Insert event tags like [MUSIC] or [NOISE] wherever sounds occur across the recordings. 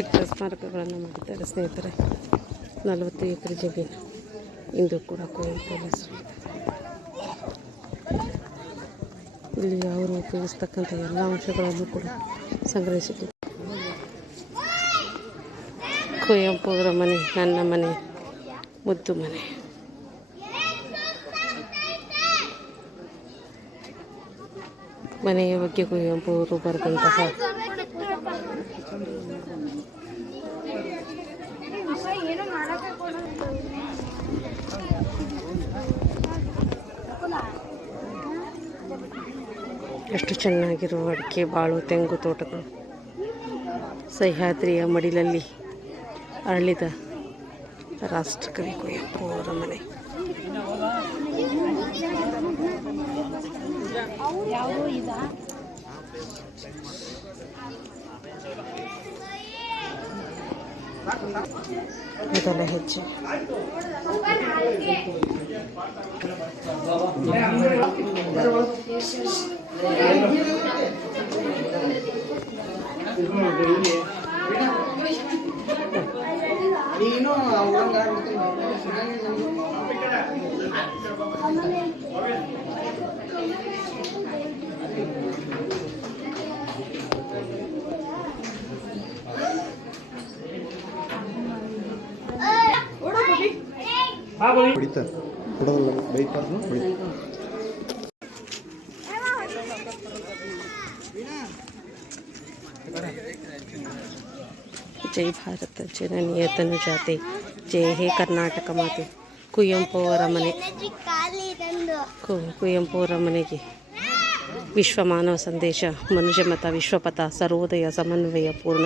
ಇಟ್ಟ ಸ್ಮಾರಕಗಳನ್ನು ಮಾಡಿದ್ದಾರೆ ಸ್ನೇಹಿತರೆ. ನಲವತ್ತು ಎಕರೆ ಜಮೀನು ಇಂದು ಕೂಡ ಕುವೆಂಪು ಇಲ್ಲಿ ಅವರು ಉಪಯೋಗಿಸ್ತಕ್ಕಂಥ ಎಲ್ಲ ಅಂಶಗಳನ್ನು ಕೂಡ ಸಂಗ್ರಹಿಸಿದ್ದು ಕುವೆಂಪು ಅವರ ಮನೆ, ನನ್ನ ಮನೆ, ಮುದ್ದು ಮನೆ. ಮನೆಯ ಬಗ್ಗೆ ಕುವೆಂಪು ಅವರು ಬರೆದಂತಹ ಎಷ್ಟು ಚೆನ್ನಾಗಿರುವ ಅಡಿಕೆ ಬಾಳು ತೆಂಗು ತೋಟಗಳು. ಸಹ್ಯಾದ್ರಿಯ ಮಡಿಲಲ್ಲಿ ಅರಳಿದ ರಾಷ್ಟ್ರಕವಿ ಕುವೆಂಪು ಅವರ ಮನೆ. ಯಾವುದೋ ಇದಾ ಮೊದಲ ಹೊಡಿತಾರೆ ಹೊಡೋದಲ್ಲ ಬೈಪಾರ್ನು ಹೊಡಿತಾರೆ ಜೈ ಭಾರತ ಜನನೀಯ ಜಾತಿ ಜೈ ಹೇ ಕರ್ನಾಟಕ ಮಾತೆ ಕುವೆಂಪು ಅವರ ಮನೆ ಕು- ಕುವೆಂಪು ಅವರ ಮನೆಗೆ ವಿಶ್ವ ಮಾನವ ಸಂದೇಶ ಮನುಜಮತ ವಿಶ್ವಪಥ ಸರ್ವೋದಯ ಸಮನ್ವಯ ಪೂರ್ಣ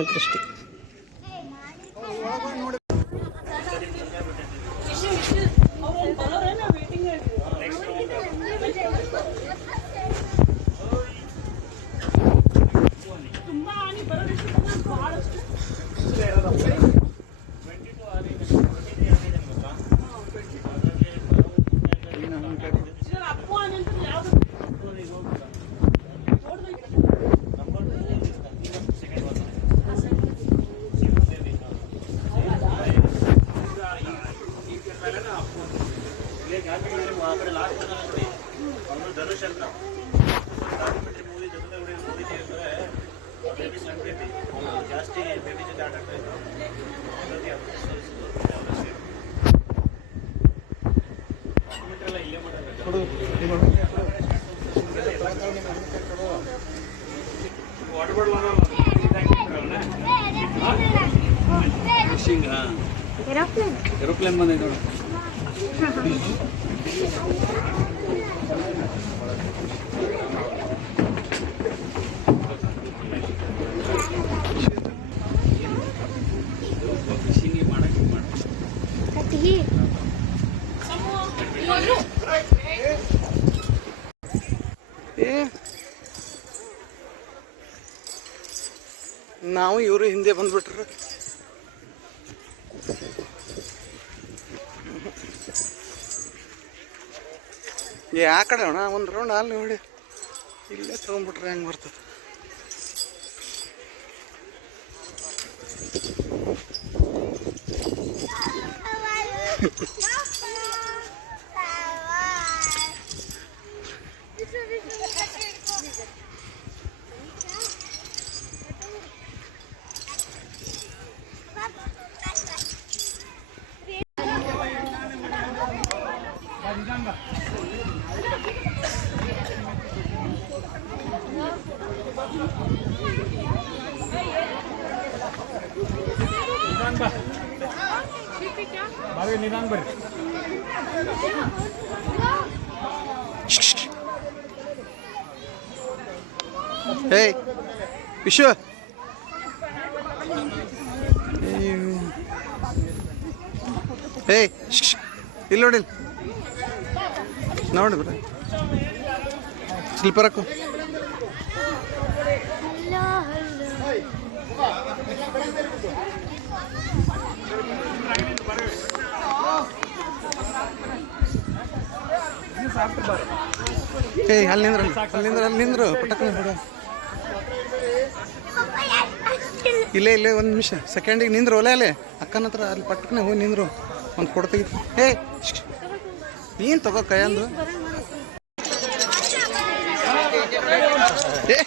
ದೃಷ್ಟಿ ಏರೋಪ್ಲೇನ್ ಬಂದೈತೆ ನೋಡು ಯಾ ಕಡೆ ಅಣ್ಣ ಒಂದು ರೌಂಡ್ ಅಲ್ಲಿ ನೋಡಿ ಇಲ್ಲೇ ತಗೊಂಡ್ಬಿಟ್ರೆ ಹೆಂಗೆ ಬರ್ತದೆ? ಏಯ್ ವಿಶ್ವ ಏಯ್. ಇಲ್ಲಿ ನೋಡಿ. ನೋಡಿ ಬರ ಸ್ಲೀಪರ್ ಹಾಕು ಏಯ್, ಅಲ್ಲಿ ನಿಂದ್ರ ಅಲ್ಲಿ ನಿಂದ್ರ, ಅಲ್ಲಿ ನಿಂದ್ರು. ಪಟಕ್ ಬಿಡು. ಇಲ್ಲೇ ಇಲ್ಲೇ ಒಂದು ನಿಮಿಷ. ಸೆಕೆಂಡಿಗೆ ನಿಂದ್ರು ಒಲೆ ಅಲ್ಲೇ. ಅಕ್ಕನ ಹತ್ರ ಅಲ್ಲಿ ಪಟ್ಟಕ್ಕೆ ಹೋಗಿ ನಿಂದ್ರು. ಒಂದು ಫೋಟೋ ತೆಗಿತು ಏ ನೀನು ತಗೋ ಕೈಯಂದು ಏ.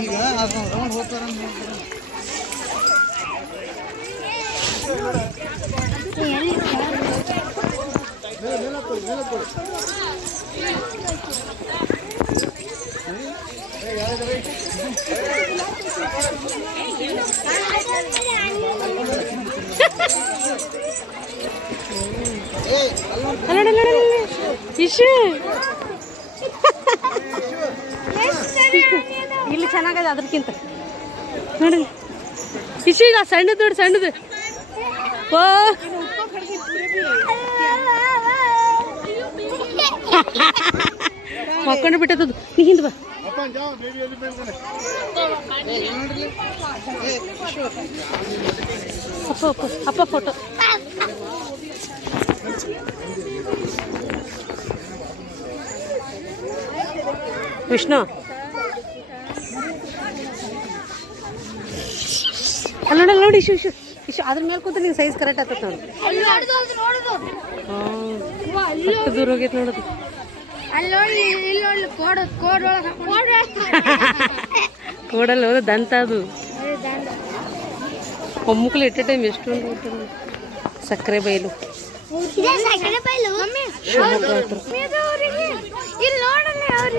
ಈಗ ಅದೊಂದು ರೌಂಡ್ ಹೋಗ್ತಾರ ಅಲ್ಲ ನೋಡಿ ನೋಡಿ ಇಶು. ಇಲ್ಲಿ ಚೆನ್ನಾಗದೆ ಅದಕ್ಕಿಂತ ನೋಡಿ. ಇಶು ಈಗ ಸಣ್ಣದು ನೋಡಿ, ಸಣ್ಣದು. ಓ. ಮಕ್ಕೊಂಡು ಬಿಟ್ಟದ್ದು. ನೀ ಹಿಂದೆ ಬಾ. ಅಪ್ಪ ಅಪ್ಪ, ಫೋಟೋ. ವಿಷ್ಣು. ಅಲ್ಲ ನೋಡಿ ನೋಡಿ, ಇಶು ಇಶು ಇಶು, ಅದ್ರ ಮೇಲೆ ಕೂತು ನಿಂಗೆ ಸೈಜ್ ಕರೆಕ್ಟ್ ಆಗ್ತದೆ ನೋಡಿ. ಅಲ್ಲಿ ನೋಡುದು ಅಲ್ಲಿ ನೋಡುದು ಹಾಂ ದೂರ ಹೋಗೈತೆ ನೋಡೋದು ಕೋಡಲ್ಲಿ ಹೋದ ದಂತ ಅದು. ಒಮ್ಮುಕ್ಳು ಇಟ್ಟ ಟೈಮ್ ಎಷ್ಟು ಸಕ್ಕರೆ ಬೈಲು. ಇಲ್ಲಿ ನೋಡಲ್ಲ ಅವ್ರು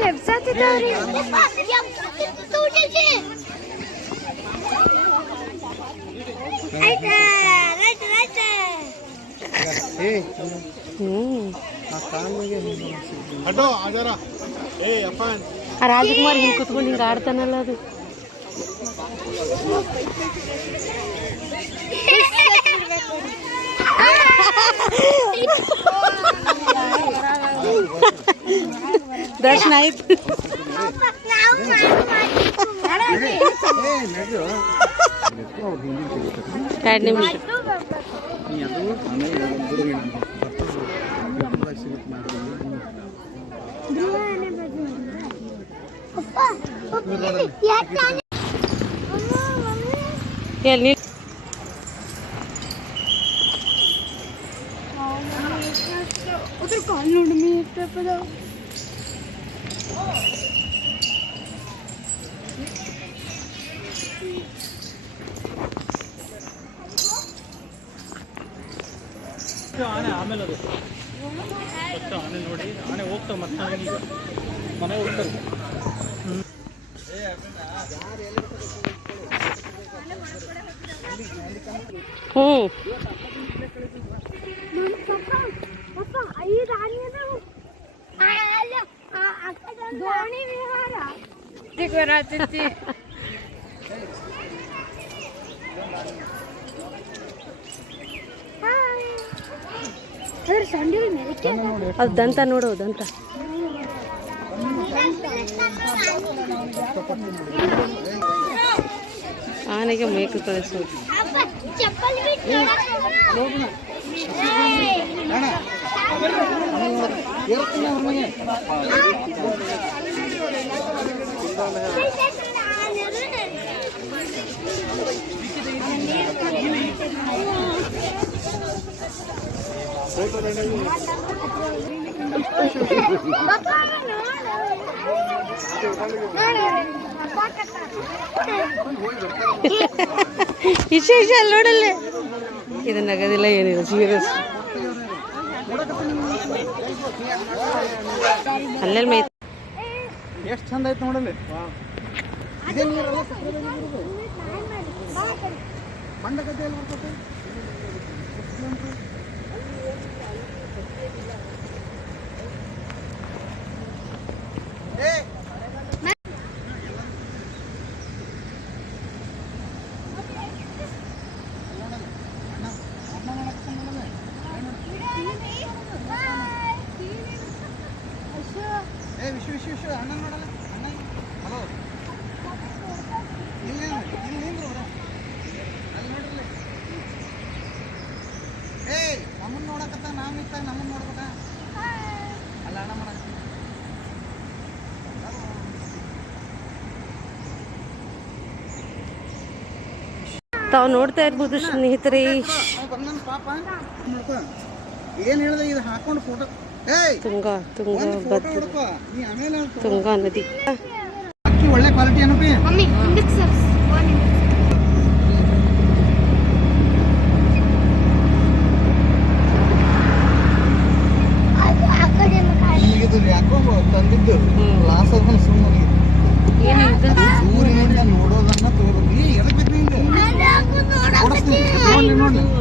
ರಾಜಕುಮಾರ್ ಹಿಂಗೆ ಕುತ್ಕೊಂಡು ಹಿಂಗೆ ಆಡ್ತಾನಲ್ಲ ಅದು. [LAUGHS] ದರ್ಶನ ಆಯ್ತು ಏ ನಡ್ಯೋ ಅವ್ರು ಹಿಂದಿನ ತೆಗಿತಾರೆ ಎರಡು ನಿಮಿಷ ನೀ ಅದು ಆಮೇಲೆ ಒಂದು ಹುಡುಗಿ ಬರ್ತದೆ ಸಿಗುತ್ತೆ ಮಾಡ್ತೀನಿ ಎಲ್ಲಿ ಮೀ ಎಷ್ಟು ಆನೆ ಆಮೇಲೆ ಅದು. ಫಸ್ಟ್ ಆನೆ ನೋಡಿ ಆನೆ ಹೋಗ್ತಾವೆ ಮತ್ತೆ ಈಗ ಮನೆ ಹೋಗ್ತಾರೆ ಹ್ಞೂ ಬರತೈತಿ ಅದ್ರ ಸಂಡೆ ಮೆರಕೆ ಅದು ದಂತ ನೋಡು ದಂತ ಆನೆಗೆ ಮೇಕು ಕಳಿಸೋದು ಚಪ್ಪಲ್ ಏರ್ತೀನಿ ಅವ್ರ ಮನೆ [LAUGHS] ಇಶ ನೋಡಲ್ಲೇ. ಇದು ನಗದಿಲ್ಲ ಏನಿಲ್ಲ ಸೀರಿಯಸ್ ಅಲ್ಲೆಲ್ಲಿ ಮೈ ಎಷ್ಟು ಚಂದ ಆಯ್ತು ನೋಡಲ್ಲಿ ಇದೇ ನೀರಲ್ಲ ತಾವ್ ತಾವು ನೋಡ್ತಾ ಇರ್ಬೋದು ಸ್ನೇಹಿತರೆ. ತುಂಗಾ ತುಂಗಾ ತುಂಗಾ ನದಿ. ಅಕ್ಕಿ ಒಳ್ಳೆ ಕ್ವಾಲಿಟಿ morning.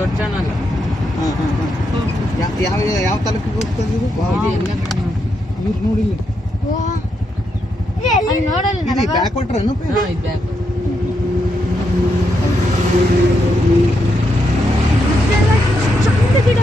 ದೊಡ್ಡ ಚಾನಲ್ ಯಾವ ಯಾವ ತಾಲೂಕಿಗೆ ಹೋಗ್ತದೆ ಇದು ಎಲ್ಲ ಇವ್ರು ನೋಡಿಲ್ಲ. ಇದು ಬ್ಯಾಕ್ ವಾಟ್ರ್ ಬ್ಯಾಕ್ ಗಿಡ